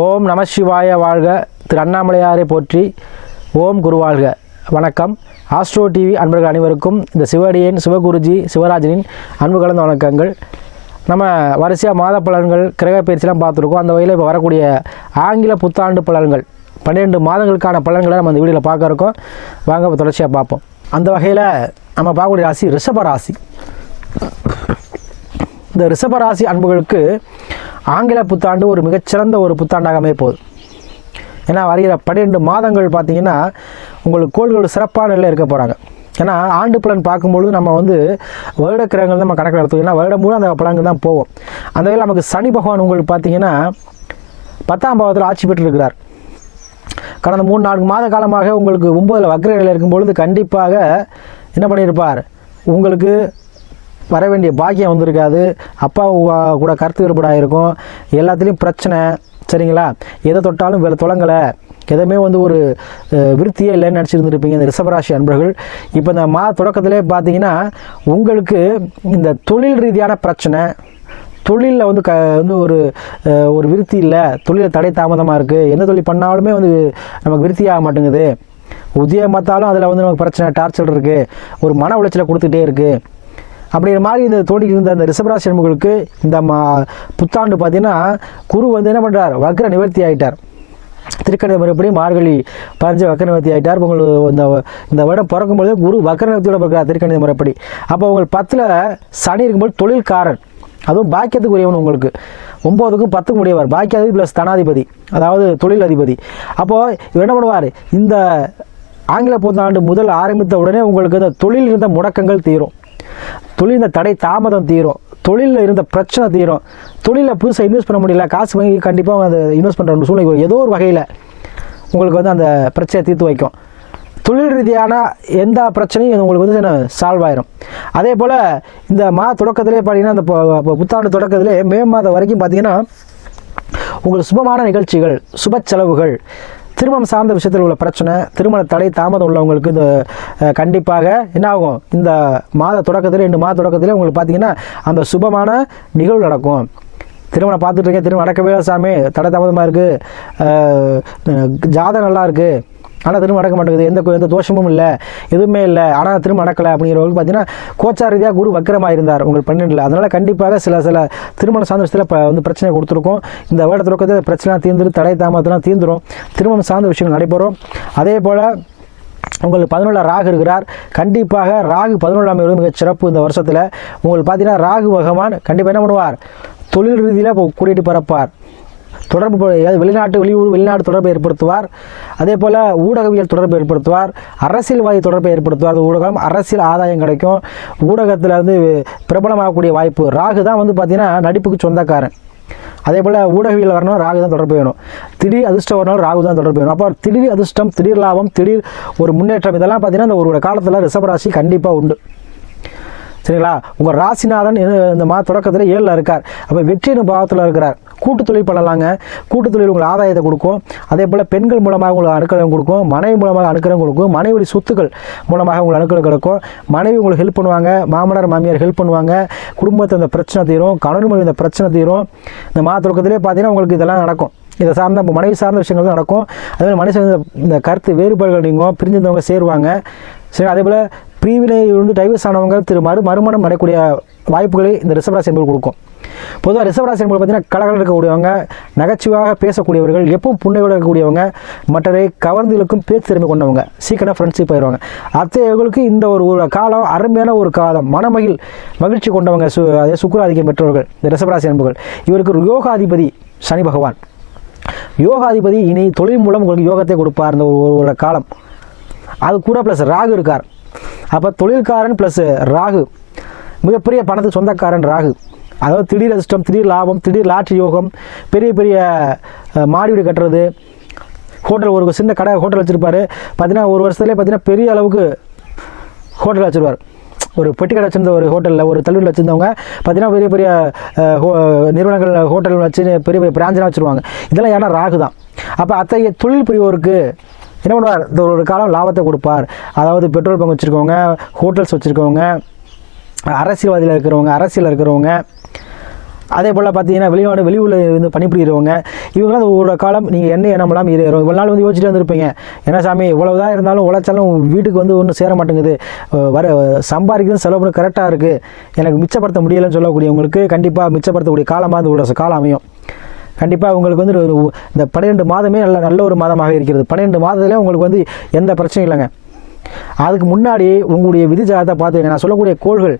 ஓம் நம சிவாய வாழ்க. திரு அண்ணாமலையாரை போற்றி. ஓம் குருவாழ்க. வணக்கம். ஆஸ்ட்ரோ டிவி அன்பர்கள் அனைவருக்கும் இந்த சிவடியன் சிவகுருஜி சிவராஜனின் அன்பு கலந்த வணக்கங்கள். நம்ம வரிசையாக மாத பலன்கள் கிரக பயிற்சிலாம் பார்த்துருக்கோம். அந்த வகையில் இப்போ வரக்கூடிய ஆங்கில புத்தாண்டு பலன்கள் 12 மாதங்களுக்கான பலன்களை நம்ம இந்த வீடியோவில் பார்க்க இருக்கோம். வாங்க இப்போ தொடர்ச்சியாக பார்ப்போம். அந்த வகையில் நம்ம பார்க்கக்கூடிய ராசி ரிஷப ராசி. இந்த ரிஷப ராசி அன்புகளுக்கு ஆங்கில புத்தாண்டு ஒரு மிகச்சிறந்த ஒரு புத்தாண்டாக அமையப்போகுது. ஏன்னா வருகிற 12 மாதங்கள் பார்த்திங்கன்னா உங்களுக்கு கோள்கள் சிறப்பான நிலையில் இருக்க போகிறாங்க. ஏன்னா ஆண்டு பலன் பார்க்கும்பொழுது நம்ம வருட கிரகங்கள் தான் நம்ம கணக்கில் எடுத்துக்கோம். ஏன்னா வருடம் மூலம் அந்த பலன்கள் தான் போவோம். அந்த வகையில் நமக்கு சனி பகவான் உங்களுக்கு பார்த்திங்கன்னா 10ஆம் பாவத்தில் ஆட்சி பெற்றிருக்கிறார். கடந்த 3-4 மாத காலமாக உங்களுக்கு 9ல் வக்ர நிலையில் இருக்கும்பொழுது கண்டிப்பாக என்ன பண்ணியிருப்பார், உங்களுக்கு வர வேண்டிய பாக்கியம் வந்திருக்காது. அப்பா கூட கருத்து வேறுபாடாக இருக்கும். எல்லாத்துலேயும் பிரச்சனை. சரிங்களா? எதை தொட்டாலும் வேறு தொடங்கலை, எதுவுமே ஒரு விருத்தியே இல்லைன்னு நினச்சிருந்துருப்பீங்க இந்த ரிஷபராசி அன்பர்கள். இப்போ இந்த தொடக்கத்திலே பார்த்தீங்கன்னா உங்களுக்கு இந்த தொழில் ரீதியான பிரச்சனை, தொழிலில் ஒரு விருத்தி இல்லை, தொழிலில் தடை தாமதமாக இருக்குது. எந்த தொழில் பண்ணாலுமே நமக்கு விருத்தி ஆக மாட்டேங்குது. உத்தியோகம் பார்த்தாலும் அதில் நமக்கு பிரச்சனை, டார்ச்சர் இருக்குது, ஒரு மன உளைச்சலை கொடுத்துட்டே இருக்குது. அப்படிங்கிற மாதிரி இந்த தோண்டிக்கு இருந்த அந்த ரிஷபராசி அன்பர்களுக்கு இந்த புத்தாண்டு பார்த்தீங்கன்னா குரு என்ன பண்ணுறார், வக்ர நிவர்த்தி ஆகிட்டார். திருக்கணித முறைப்படி மார்கழி 15 வக்ர நிவர்த்தி ஆகிட்டார். உங்களுக்கு இந்த வருடம் பிறக்கும்போது குரு வக்ர நிவர்த்தியோட பிறக்கிறார் திருக்கணித முறைப்படி. அப்போ உங்களுக்கு 10ல் சனி இருக்கும்போது தொழில்காரன், அதுவும் பாக்கியத்துக்கு உரியவன். உங்களுக்கு 9க்கும் 10க்கும் உடையவர், பாக்கியாதிபதி ப்ளஸ் தனாதிபதி, அதாவது தொழில் அதிபதி. அப்போது இவர் என்ன பண்ணுவார், இந்த ஆங்கில புத்தாண்டு முதல் ஆரம்பித்த உடனே உங்களுக்கு இந்த தொழில் இருந்த முடக்கங்கள் தீரும், தொழில் இந்த தடை தாமதம் தீரும், தொழிலில் இருந்த பிரச்சனை தீரும். தொழிலில் புதுசாக இன்வெஸ்ட் பண்ண முடியல, காசு வாங்கி கண்டிப்பாக அதை இன்வெஸ்ட் பண்ணுற சூழ்நிலை ஏதோ ஒரு வகையில் உங்களுக்கு அந்த பிரச்சனையை தீர்த்து வைக்கும். தொழில் ரீதியான எந்த பிரச்சனையும் உங்களுக்கு சால்வ் ஆயிரும். அதே போல் இந்த தொடக்கத்திலே பார்த்தீங்கன்னா இந்த புத்தாண்டு தொடக்கத்திலே மே மாதம் வரைக்கும் பார்த்தீங்கன்னா உங்களுக்கு சுபமான நிகழ்ச்சிகள், சுப செலவுகள், திருமணம் சார்ந்த விஷயத்தில் உள்ள பிரச்சனை, திருமண தடை தாமதம் உள்ளவங்களுக்கு இந்த கண்டிப்பாக என்ன ஆகும், இந்த தொடக்கத்தில் 2 மாத தொடக்கத்தில் உங்களுக்கு பார்த்தீங்கன்னா அந்த சுபமான நிகழ்வு நடக்கும். திருமணம் பார்த்துட்டு இருக்கேன், திருமணம் நடக்கவே சாமி, தடை தாமதமாக இருக்குது, ஜாதகம் நல்லா இருக்குது, ஆனால் திரும்ப நடக்க மாட்டேங்குது, எந்த தோஷமும் இல்லை, எதுவுமே இல்லை, ஆனால் திரும்ப நடக்கலை அப்படிங்கிறவங்களுக்கு பார்த்தீங்கன்னா கோச்சார ரீதியாக குரு வக்கரமாக இருந்தார் உங்களுக்கு 12ல். அதனால் கண்டிப்பாக சில திருமண சார்ந்த விஷயத்தில் பிரச்சனை கொடுத்துருக்கோம். இந்த வருட தொடக்கத்தில் பிரச்சனை தீர்ந்துடும், தடை தாமதம்லாம் தீர்ந்துடும், திருமணம் சார்ந்த விஷயங்கள் நடைபெறும். அதே போல் உங்களுக்கு 11ல் ராகு இருக்கிறார். கண்டிப்பாக ராகு 11ஆம் இடம் மிக சிறப்பு. இந்த வருஷத்தில் உங்களுக்கு பார்த்தீங்கன்னா ராகு பகவான் கண்டிப்பாக என்ன பண்ணுவார், தொழில் ரீதியில் கூட்டிகிட்டு பரப்பார், தொடர்பு, வெளிநாடு தொடர்பை ஏற்படுத்துவார். அதே போல் ஊடகவியல் தொடர்பை ஏற்படுத்துவார், அரசியல்வாதி தொடர்பை ஏற்படுத்துவார். ஊடகம் அரசியல் ஆதாயம் கிடைக்கும், ஊடகத்தில் பிரபலமாகக்கூடிய வாய்ப்பு. ராகு தான் பார்த்தீங்கன்னா நடிப்புக்கு சொந்தக்காரன். அதே போல் ஊடகவியல் வரணும், ராகு தான் தொடர்பு வேணும். திடீர் அதிர்ஷ்டம் வரணும், ராகு தான் தொடர்பு வேணும். அப்போ திடீர் அதிர்ஷ்டம், திடீர் லாபம், திடீர் ஒரு முன்னேற்றம், இதெல்லாம் பார்த்தீங்கன்னா இந்த ஒரு காலத்தில் ரிஷபராசி கண்டிப்பாக உண்டு. சரிங்களா? உங்கள் ராசிநாதன் இந்த தொடக்கத்தில் 7ல் இருக்கார். அப்போ வெற்றியின் பாவத்தில் இருக்கிறார். கூட்டு தொழில் பண்ணலாங்க. கூட்டு தொழில் உங்களுக்கு ஆதாயத்தை கொடுக்கும். அதே போல் பெண்கள் மூலமாக உங்களுக்கு அனுக்கிரகம் கொடுக்கும், மனைவி மூலமாக அனுக்கிரகம் கொடுக்கும், மனைவி சொத்துக்கள் மூலமாக உங்களுக்கு அனுக்கிரகம் கிடைக்கும். மனைவி உங்களுக்கு ஹெல்ப் பண்ணுவாங்க, மாமனார் மாமியார் ஹெல்ப் பண்ணுவாங்க, குடும்பத்தில் இந்த பிரச்சனை தீரும், கணவன் மனைவி இந்த பிரச்சனை தீரும். இந்த தொடக்கத்திலே பார்த்தீங்கன்னா உங்களுக்கு இதெல்லாம் நடக்கும். இதை சார்ந்த மனைவி சார்ந்த விஷயங்கள் தான் நடக்கும். அதே மனுஷன் இந்த கருத்து வேறுபாடுகள் நீங்கும், பிரிஞ்சிருந்தவங்க சேருவாங்க. சரி, அதே போல் பிரிவினை டைவர்ஸ் ஆனவங்க மறுமணம் அடையக்கூடிய வாய்ப்புகளை இந்த ரிஷபராசி என்பது கொடுக்கும். பொதுவாக ரிஷபராசி என்பது பார்த்தீங்கன்னா கலகல இருக்கக்கூடியவங்க, நகைச்சுவாக பேசக்கூடியவர்கள், எப்பவும் புண்ணையோடு இருக்கக்கூடியவங்க, மற்றவரை கவர்ந்துகளுக்கும் பேச்சு திறமை கொண்டவங்க, சீக்கிரம் ஃப்ரெண்ட்ஷிப் ஆயிடுவாங்க. அத்தகையவர்களுக்கு இந்த ஒரு காலம் அருமையான ஒரு காலம். மகிழ்ச்சி கொண்டவங்க, அதே சுக்கிராதிக்கம் பெற்றவர்கள் இந்த ரிஷபராசி என்பவர்கள். இவருக்கு யோகாதிபதி சனி பகவான். யோகாதிபதி இனி தொழில் மூலம் உங்களுக்கு யோகத்தை கொடுப்பார் இந்த ஒரு காலம். அது கூட ப்ளஸ் ராகு இருக்கார். அப்போ தொழில்காரன் ப்ளஸ் ராகு, மிகப்பெரிய பணத்துக்கு சொந்தக்காரன் ராகு. அதாவது திடீர் அதிர்ஷ்டம், திடீர் லாபம், திடீர் லாட்ரி யோகம், பெரிய பெரிய மாடி வீடு கட்டுறது, ஹோட்டல், ஒரு சின்ன கடை ஹோட்டல் வச்சுருப்பார். பார்த்தீங்கன்னா ஒரு வருஷத்துலேயே பார்த்தீங்கன்னா பெரிய அளவுக்கு ஹோட்டல் வச்சுருவார். ஒரு பெட்டி கடை வச்சுருந்த ஒரு ஹோட்டலில், ஒரு தள்ளுவண்டில் வச்சுருந்தவங்க பார்த்தீங்கன்னா பெரிய பெரிய நிறுவனங்கள் ஹோட்டல் வச்சு பெரிய பெரிய பிராஞ்செலாம் வச்சுருவாங்க. இதெல்லாம் ஏன்னா ராகு தான். அப்போ அத்தகைய தொழில் புரிவோருக்கு என்ன பண்ணுவார், இந்த ஒரு காலம் லாபத்தை கொடுப்பார். அதாவது பெட்ரோல் பங்க் வச்சுருக்கவங்க, ஹோட்டல்ஸ் வச்சுருக்கவங்க, அரசியல்வாதியில் இருக்கிறவங்க, அரசியலில் இருக்கிறவங்க, அதே போல் பார்த்தீங்கன்னா வெளியூரில் வந்து பணிபுரிகிறவங்க இவங்களாம் ஒரு காலம் நீங்கள் என்ன நம்மளாம் இவ்வளோ நாள் வந்து யோசிச்சுட்டு வந்திருப்பீங்க. ஏன்னா சாமி இவ்வளவுதான் இருந்தாலும் உழைச்சாலும் வீட்டுக்கு வந்து ஒன்றும் சேர மாட்டேங்குது, சம்பாதிக்கிறது செலவு பண்ண கரெக்டாக இருக்குது, எனக்கு மிச்சப்படுத்த முடியலைன்னு சொல்லக்கூடியவங்களுக்கு கண்டிப்பாக மிச்சப்படுத்தக்கூடிய காலமாக இந்த காலம் அமையும். கண்டிப்பாக உங்களுக்கு வந்து இந்த 12 மாதமே நல்ல ஒரு மாதமாக இருக்கிறது. 12 மாதத்துல உங்களுக்கு வந்து எந்த பிரச்சனையும் இல்லைங்க. அதுக்கு முன்னாடி உங்களுடைய விதி ஜாதகத்தை பார்த்துக்கங்க. நான் சொல்லக்கூடிய கோள்கள்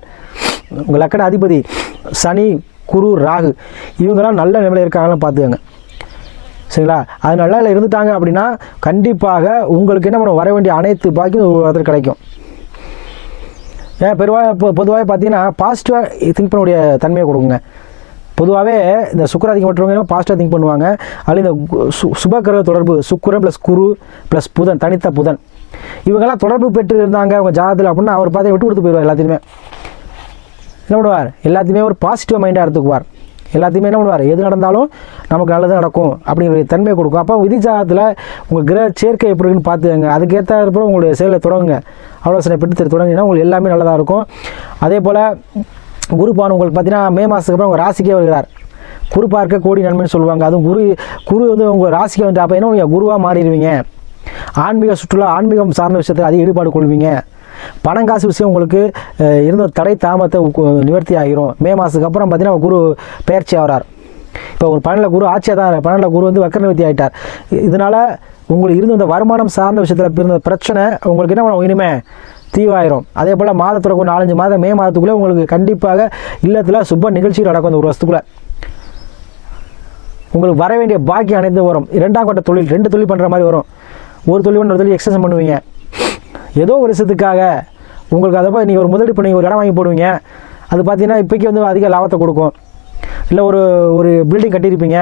உங்கள் லக்கண அதிபதி சனி, குரு, ராகு இவங்கெல்லாம் நல்ல நிலையில் இருக்காங்கன்னு பார்த்துக்கங்க. சரிங்களா? அது நல்லா இருந்துட்டாங்க அப்படின்னா கண்டிப்பாக உங்களுக்கு என்ன பண்ண வர வேண்டிய அனைத்து பாக்கியும் அதற்கு கிடைக்கும். ஏன் பொதுவாக பார்த்தீங்கன்னா பாசிட்டிவாக திங்க் பண்ணக்கூடிய தன்மையை கொடுக்குங்க. பொதுவாகவே இந்த சுக்கிராதிக்கம் மற்றவங்க பாசிட்டிவாக திங்க் பண்ணுவாங்க. அதில் இந்த சுபக்கிரக தொடர்பு சுக்கிரன் ப்ளஸ் குரு ப்ளஸ் புதன், தனித்த புதன் இவங்கெல்லாம் தொடர்பு பெற்று இருந்தாங்க அவங்க ஜாதகத்தில் அப்படின்னா அவர் பார்த்து விட்டு கொடுத்து போயிடுவார். எல்லாத்தையுமே என்ன பண்ணுவார், எல்லாத்தையுமே ஒரு பாசிட்டிவ் மைண்டாக எடுத்துக்குவார். எல்லாத்தையுமே என்ன பண்ணுவார், எது நடந்தாலும் நமக்கு நல்லது நடக்கும் அப்படிங்கிற தன்மையை கொடுக்கும். அப்போ விதி ஜாதகத்தில் உங்கள் கிரக சேர்க்கை எப்படி இருக்குன்னு பார்த்துக்கங்க. அதுக்கேற்ற அப்புறம் உங்களுடைய செயலை தொடங்குங்க. ஆலோசனை பெற்று தொடங்கினா உங்களுக்கு எல்லாமே நல்லதாக இருக்கும். அதே போல் குருபான் உங்களுக்கு பார்த்தீங்கன்னா மே மாதத்துக்கு அப்புறம் உங்கள் ராசிக்கே வருகிறார். குரு பார்க்க கோடி நன்மைன்னு சொல்லுவாங்க. அதுவும் குரு வந்து உங்கள் ராசிக்கு வந்து அப்போ என்ன குருவாக மாறிடுவீங்க. ஆன்மீக சுற்றுலா, ஆன்மீகம் சார்ந்த விஷயத்தில் அதிக ஈடுபாடு கொள்வீங்க. பணம் காசு விஷயம் உங்களுக்கு இருந்த தடை தாமத்தை நிவர்த்தி ஆகிரும். மே மாதத்துக்கு அப்புறம் பார்த்தீங்கன்னா குரு பயிற்சி ஆகிறார். இப்போ ஒரு 12 குரு ஆட்சியாக தான், 12 குரு வந்து வக்கர நிவர்த்தி ஆகிட்டார். இதனால் உங்களுக்கு இருந்த இந்த வருமானம் சார்ந்த விஷயத்தில் இருந்த பிரச்சனை உங்களுக்கு என்ன பண்ண இனிமே தீவாயிரும். அதே போல் மாதத்தில் ஒரு 4-5 மாதம் மே மாதத்துக்குள்ளே உங்களுக்கு கண்டிப்பாக இல்லத்தில் சுப நிகழ்ச்சிகள் நடக்கும். அந்த ஒரு வருஷத்துக்குள்ளே உங்களுக்கு வர வேண்டிய பாக்கி அனைத்து வரும். 2ஆம் கட்ட தொழில் 2 தொழில் பண்ணுற மாதிரி வரும். ஒரு தொழில் ஒரு தொழில் எக்ஸ்டென்ஷன் பண்ணுவீங்க. ஏதோ ஒரு விஷயத்துக்காக உங்களுக்கு அதை போய் நீங்கள் ஒரு முதலீடு பண்ணி ஒரு இடம் வாங்கி போடுவீங்க. அது பார்த்தீங்கன்னா இப்போக்கி வந்து அதிக லாபத்தை கொடுக்கும். இல்லை ஒரு பில்டிங் கட்டியிருப்பீங்க.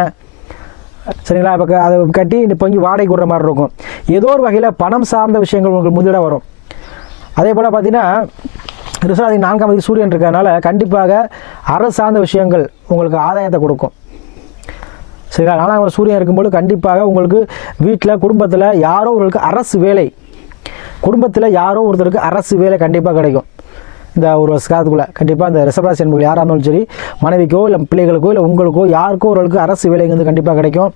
சரிங்களா? இப்போ அதை கட்டி இப்போ இங்கே வாடகை விடுற மாதிரி இருக்கும். ஏதோ ஒரு வகையில் பணம் சார்ந்த விஷயங்கள் உங்களுக்கு முதலீடாக வரும். அதே போல் பார்த்தீங்கன்னா ரிஷபராசி 4ஆம் தேதி சூரியன் இருக்கிறதுனால கண்டிப்பாக அரசு சார்ந்த விஷயங்கள் உங்களுக்கு ஆதாயத்தை கொடுக்கும். சரிங்களா? 4ஆம் சூரியன் இருக்கும்போது கண்டிப்பாக உங்களுக்கு வீட்டில் குடும்பத்தில் யாரோ ஒருவருக்கு அரசு வேலை, குடும்பத்தில் யாரோ ஒருத்தருக்கு அரசு வேலை கண்டிப்பாக கிடைக்கும். இந்த ஒரு காலத்துக்குள்ளே கண்டிப்பாக இந்த ரிஷபராசி என்பது யாராக இருந்தாலும் சரி, மனைவிக்கோ இல்லை பிள்ளைகளுக்கோ இல்லை உங்களுக்கோ யாருக்கோ ஒருவருக்கு அரசு வேலைங்க வந்து கண்டிப்பாக கிடைக்கும்.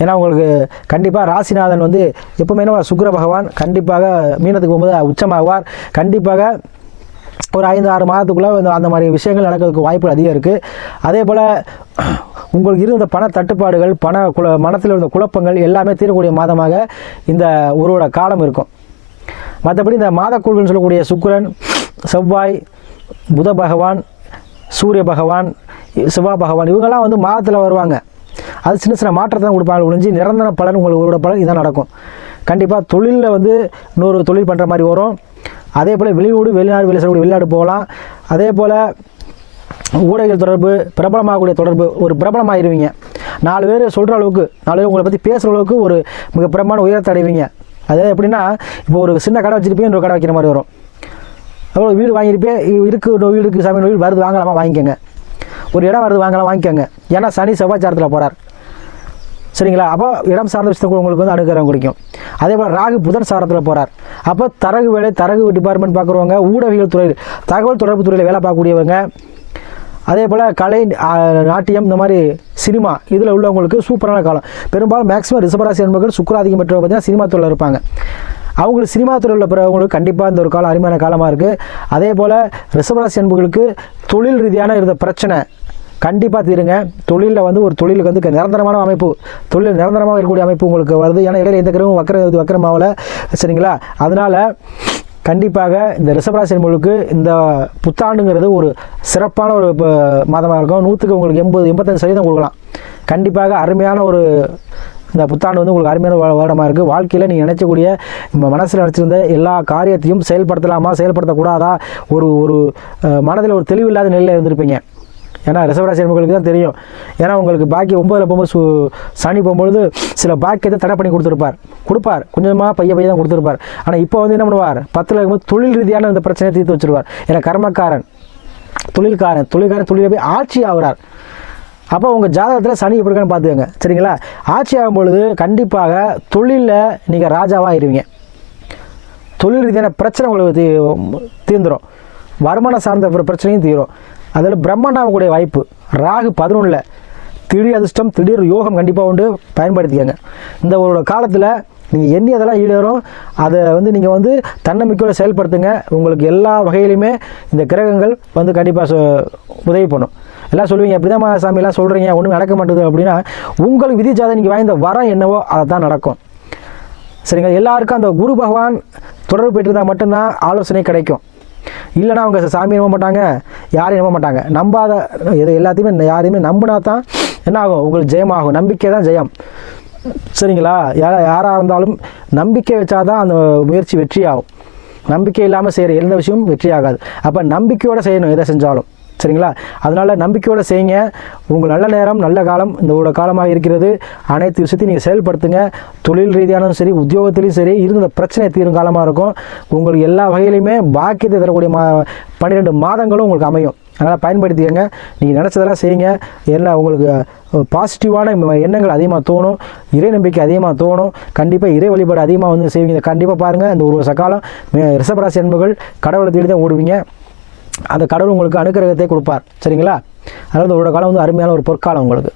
ஏன்னா உங்களுக்கு கண்டிப்பாக ராசிநாதன் வந்து எப்பவுமே சுக்கிர பகவான் கண்டிப்பாக மீனத்துக்கு போகும்போது உச்சமாகுவார். கண்டிப்பாக ஒரு 5-6 மாதத்துக்குள்ளே அந்த மாதிரி விஷயங்கள் நடக்கிறதுக்கு வாய்ப்புகள் அதிகம் இருக்குது. அதே போல் உங்களுக்கு இருந்த பண தட்டுப்பாடுகள், மனத்தில் இருந்த குழப்பங்கள் எல்லாமே தீரக்கூடிய மாதமாக இந்த ஒருவோட காலம் இருக்கும். மற்றபடி இந்த மாதக்குழுன்னு சொல்லக்கூடிய சுக்கிரன், செவ்வாய், புத பகவான், சூரிய பகவான், செவ்வாய் பகவான் இவங்கெல்லாம் வந்து மாதத்தில் வருவாங்க. அது சின்ன சின்ன மாற்றத்தை தான் கொடுப்பாங்க ஒழிஞ்சு நிரந்தர பலன் உங்களுக்கு ஒரு பலன் இதான் நடக்கும். கண்டிப்பாக தொழிலில் வந்து இன்னொரு தொழில் பண்ணுற மாதிரி வரும். அதே போல் வெளிநாடு போகலாம். அதே போல் ஊடகங்கள் தொடர்பு, பிரபலமாகக்கூடிய தொடர்பு, ஒரு பிரபலமாகிடுவீங்க. 4 பேர் சொல்கிற அளவுக்கு, 4 பேர் உங்களை பற்றி பேசுகிற அளவுக்கு ஒரு மிக பிரபலமான உயரத்தை அடைவீங்க. அதே எப்படின்னா இப்போ ஒரு சின்ன கடை வச்சுருப்பேன், இன்னொரு கடை வைக்கிற மாதிரி வரும். அவ்வளோ வீடு வாங்கியிருப்பேன், வீடுக்கு சாமி வீடு வருது வாங்கலாமா வாங்கிக்கோங்க, ஒரு இடம் வருது வாங்கலாம் வாங்கிக்கோங்க. ஏன்னா சனி செவ்வாய் சாரத்தில் போகிறார். சரிங்களா? அப்போ இடம் சார்ந்த விஷயத்துக்கு உங்களுக்கு வந்து அனுகிரகம் கிடைக்கும். அதே போல் ராகு புதன் சாரத்தில் போகிறார். அப்போ தரகு வேலை, தரகு டிபார்ட்மெண்ட் பார்க்குறவங்க, ஊடகவியல் துறையில், தகவல் தொடர்பு துறையில் வேலை பார்க்கக்கூடியவங்க, அதே போல் கலை, நாட்டியம், இந்த மாதிரி சினிமா இதில் உள்ளவங்களுக்கு சூப்பரான காலம். பெரும்பாலும் மேக்ஸிமம் ரிஷபராசி என்பவர்கள் சுக்கிராதிக்கம் பெற்றவங்க பார்த்தீங்கன்னா சினிமா துறையில் இருப்பாங்க. அவங்களுக்கு சினிமா துறையில் பிறவங்களுக்கு கண்டிப்பாக இந்த ஒரு காலம் அருமையான காலமாக இருக்குது. அதே போல் ரிஷபராசி என்பவர்களுக்கு தொழில் ரீதியான இருந்த பிரச்சனை கண்டிப்பாக தீருங்க. தொழிலில் வந்து ஒரு தொழிலுக்கு வந்து நிரந்தரமான அமைப்பு, தொழில் நிரந்தரமாக இருக்கக்கூடிய அமைப்பு உங்களுக்கு வருது. ஏன்னா இடையில எந்த கிரகமும் வக்கரமாவில். சரிங்களா? அதனால் கண்டிப்பாக இந்த ரிஷபராசி என்பவர்களுக்கு இந்த புத்தாண்டுங்கிறது ஒரு சிறப்பான ஒரு மாதமாக இருக்கும். 100க்கு உங்களுக்கு 80-85% கொடுக்கலாம். கண்டிப்பாக அருமையான ஒரு இந்த புத்தாண்டு வந்து உங்களுக்கு அருமையான வருடமாக இருக்குது. வாழ்க்கையில் நீங்கள் நினைச்சக்கூடிய மனசில் நினச்சிருந்த எல்லா காரியத்தையும் செயல்படுத்தலாமா செயல்படுத்தக்கூடாதா ஒரு மனதில் ஒரு தெளிவில்லாத நிலையில் இருந்திருப்பீங்க. ஏன்னா ரிஷபராசி என்பவர்களுக்கு தான் தெரியும். ஏன்னா உங்களுக்கு பாக்கி 9ல் போகும்போது சனி போகும்பொழுது சில பாக்கியத்தை தடை பண்ணி கொடுப்பார் கொஞ்சமாக பைய தான் கொடுத்துருப்பார். ஆனால் இப்போ வந்து என்ன பண்ணுவார், 10ல் இருக்கும்போது தொழில் ரீதியான இந்த பிரச்சனையை தீர்த்து வச்சுருவார். ஏன்னா கர்மக்காரன், தொழில்காரன் தொழிலில் போய் ஆட்சி ஆகிறார். அப்போ உங்கள் ஜாதகத்தில் சனி எப்படி இருக்கான்னு பார்த்துக்கங்க. சரிங்களா? ஆட்சி ஆகும் பொழுது கண்டிப்பாக தொழிலில் நீங்கள் ராஜாவாக ஆயிடுவீங்க. தொழில் ரீதியான பிரச்சனை உங்களுக்கு தீர்ந்துடும். வருமானம் சார்ந்த பிரச்சனையும் தீரும். அதில் பிரம்மாண்டமாகக்கூடிய வாய்ப்பு. ராகு 11, திடீர் அதிர்ஷ்டம், திடீர் யோகம் கண்டிப்பாக உண்டு, பயன்படுத்திக்கங்க. இந்த ஒரு காலத்தில் நீங்கள் எண்ணி அதெல்லாம் ஈடேறும். அதை நீங்கள் தன்னம்பிக்கையோடு செயல்படுத்துங்க. உங்களுக்கு எல்லா வகையிலுமே இந்த கிரகங்கள் கண்டிப்பாக உதவி பண்ணும். எல்லாம் சொல்லுவீங்க, அப்படிதான் சாமியெல்லாம் சொல்கிறீங்க, ஒன்றும் நடக்க மாட்டேது அப்படின்னா, உங்களுக்கு விதி ஜாதகம் நீங்கள் வாய்ந்த வரம் என்னவோ அதை தான் நடக்கும். சரிங்க. எல்லாருக்கும் அந்த குரு பகவான் தொடர்பு பெற்றிருந்தால் மட்டும்தான் ஆலோசனை கிடைக்கும். இல்லைனா அவங்க சாமி நம்ப மாட்டாங்க, யாரையும் நம்ப மாட்டாங்க. நம்பாத எல்லாத்தையுமே யாரையுமே நம்பினா தான் என்ன ஆகும், உங்களுக்கு ஜெயமாகும். நம்பிக்கை தான் ஜெயம். சரிங்களா? யாராக இருந்தாலும் நம்பிக்கை வச்சாதான் அந்த முயற்சி வெற்றி ஆகும். நம்பிக்கை இல்லாமல் செய்கிற எந்த விஷயமும் வெற்றி ஆகாது. அப்போ நம்பிக்கையோடு செய்யணும் எதை செஞ்சாலும். சரிங்களா? அதனால் நம்பிக்கையோடு செய்யுங்க. உங்கள் நல்ல நேரம், நல்ல காலம் இந்த ஒரு காலமாக இருக்கிறது. அனைத்து விஷயத்தையும் நீங்கள் செயல்படுத்துங்க. தொழில் ரீதியானதும் சரி, உத்தியோகத்திலையும் சரி, இருந்த பிரச்சனை தீரும் காலமாக இருக்கும். உங்களுக்கு எல்லா வகையிலையுமே பாக்கியத்தை தரக்கூடிய 12 மாதங்களும் உங்களுக்கு அமையும். அதனால் பயன்படுத்திக்கங்க. நீங்கள் நினச்சதெல்லாம் செய்யுங்க. எல்லாம் உங்களுக்கு பாசிட்டிவான எண்ணங்கள் அதிகமாக தோணும், இறை நம்பிக்கை அதிகமாக தோணும். கண்டிப்பாக இறை வழிபாடு அதிகமாக செய்வீங்க. கண்டிப்பாக பாருங்கள், இந்த ஒரு சகாலம் ரிஷபராசி அன்பர்கள் கடவுளை தேடி தான் ஓடுவீங்க. அந்த கடவுள் உங்களுக்கு அனுக்கிரகத்தை கொடுப்பார். சரிங்களா? அதனால் இந்த ஒரு காலம் அருமையான ஒரு பொற்காலம் உங்களுக்கு.